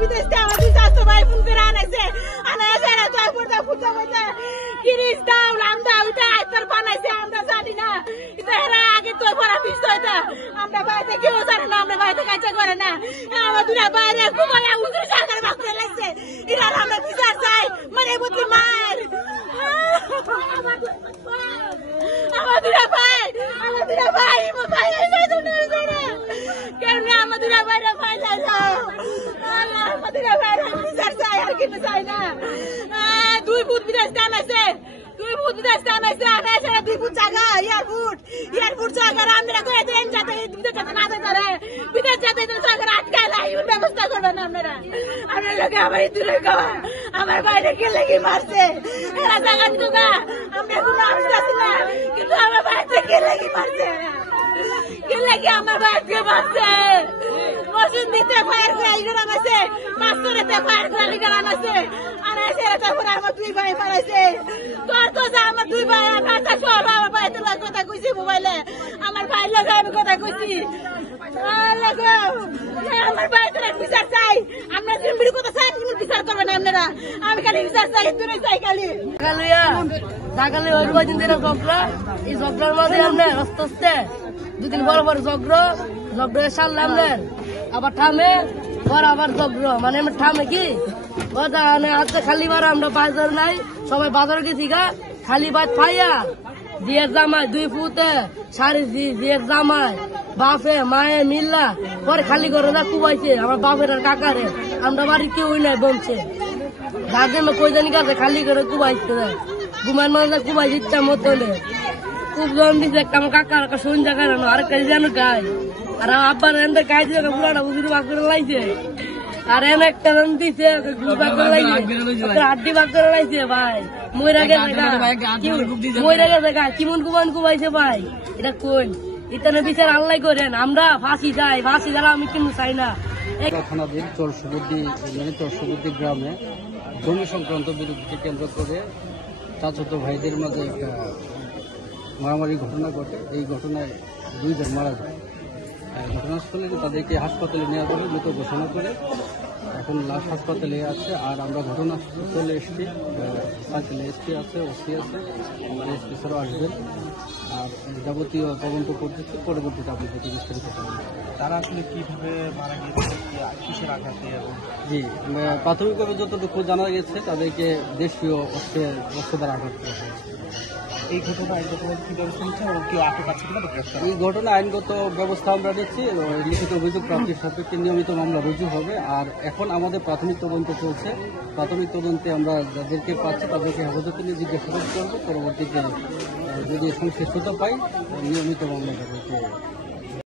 বিদেশ থেকে আমার দুই চাচতো ভাই ফোন করে আনাইছে আনাইছে তো পড়তে ফুটা হইতে কিরিস দাও লাম দাও এটা আইতার বানাইছে আমরা জানি না এটা এরা আগে তো পড়া বিষয় এটা আমরা বাইরে কেউ জানি না আমরা বাইরে কাজ করে না আমার দুই বাইরে কুমারে উজুর সরকার বাকতে লাগছে এরা আমরা বিচার চাই মানে বুঝলি মার আমার দুই ভাই মোবাইল এসে তো না কেন আমার দুই ভাইরা ফাইল আইলো আল্লাহ আমার দুই ভাইরা বিচার চাই আর কিছু চাই না দুই ফুট বিদেশ টানাইছে দুই ফুট বিদেশ টানাইছে আনাইছে দুই ফুট জায়গা এয়ারপোর্ট জায়গা আমরা করে দেন যাতে বিদেশ যাতে না যেতে পারে বিদেশ যাতে জায়গা আটকায় না এই ব্যবস্থা করবেন আপনারা আপনার লোকে আমার দূরে গাওয়া আমার বাইরে কে লেগে মারছে এরা জায়গা দিত না আমরা কোনো অবস্থা ছিল কিন্তু আমার বাইরে কে লেগে মারছে কে লেগে আমার বাইরে মারছে ওষুধ দিতে ফায়ার করে ইগরা মারছে মাস্টারেতে ফায়ার করে ইগরা মারছে আর এসে তারপরে আমার দুই ভাই মারাইছে তোর তো যা আমার দুই ভাই আমার তা সব আমার ভাই তোর কথা কইছি মোবাইলে আমার ভাই লাগে আমি কথা কইছি আমার ভাই তোর বিচার চাই আমরা জিম্বির কথা চাই তুমি বিচার করবেন আপনারা আমি খালি বিচার চাই তোরে চাই খালি সকালে ওই কদিন ধরে ঝগড়া এই ঝগড়ার মধ্যে আমরা আস্তে আস্তে দুদিন পর পর ঝগড়া সারলে আমাদের আবার থামে পর আবার ঝগড়া মানে থামে কি আজকে খালি বার আমরা বাজার নাই সবাই বাজার গেছি গা খালি বাদ পাইয়া জিয়ের জামাই দুই ফুটে সারি জিয়ের জামাই বাপে মায়ে মিল্লা পরে খালি করে না কুবাইছে আমার বাপের আর কাকারে আমরা বাড়ি কেউ নাই বমছে গার্জেন কই জানি কাছে খালি করে কুবাইছে ঘুমার মাঝে কুবাই ইচ্ছা মতো খুব জন দিচ্ছে একটা আমার কাকার শুন জায়গা আর একটা যেন গাই আর আব্বার এনে গাই দিয়ে পুরাটা উজুরি বাক করে লাইছে আর এনে একটা জন দিচ্ছে বাক করে লাইছে হাড্ডি বাক করে লাইছে ভাই মইরা গেছে গা কিমন কুমান কুবাইছে ভাই এটা কোন ইতানে বিচার আল্লাহ করেন আমরা ফাঁসি যাই ফাঁসি যারা আমি কিন্তু চাই না থানাধীন চরসুবুদ্দি গ্রামে জমি সংক্রান্ত বিরোধকে কেন্দ্র করে চাচাতো ভাইদের মাঝে একটা মারামারি ঘটনা ঘটে। এই ঘটনায় দুইজন মারা যায়। ঘটনাস্থলে তাদেরকে হাসপাতালে নেওয়া করে মৃত ঘোষণা করে এখন লাশ হাসপাতালে আছে। আর আমরা ঘটনাস্থলে এসেছি, সার্কেলে এসপি আছে, ওসি আছে, এসপি স্যারও আসবেন। আর যাবতীয় তদন্ত করতেছি, পরবর্তীতে আপনাদেরকে বিস্তারিত করবেন। তারা আসলে কিভাবে মারা গিয়েছে, কিসের আঘাতে? জি, প্রাথমিকভাবে যতটুকু জানা গেছে তাদেরকে দেশীয় অস্ত্র দ্বারা আঘাত করা হয়েছে। এই ঘটনা আইনগত কি ব্যবস্থা নিচ্ছে এবং কেউ আটক আছে কিনা? এই ঘটনা আইনগত ব্যবস্থা আমরা নিচ্ছি। লিখিত অভিযোগ প্রাপ্তির সাপেক্ষে নিয়মিত মামলা রুজু হবে। আর এখন আমাদের প্রাথমিক তদন্ত চলছে। প্রাথমিক তদন্তে আমরা যাদেরকে পাচ্ছি তাদেরকে হেফাজতে নিয়ে জিজ্ঞাসাবাদ করবো। পরবর্তীতে যদি সংশ্লিষ্টতা পাই নিয়মিত মামলা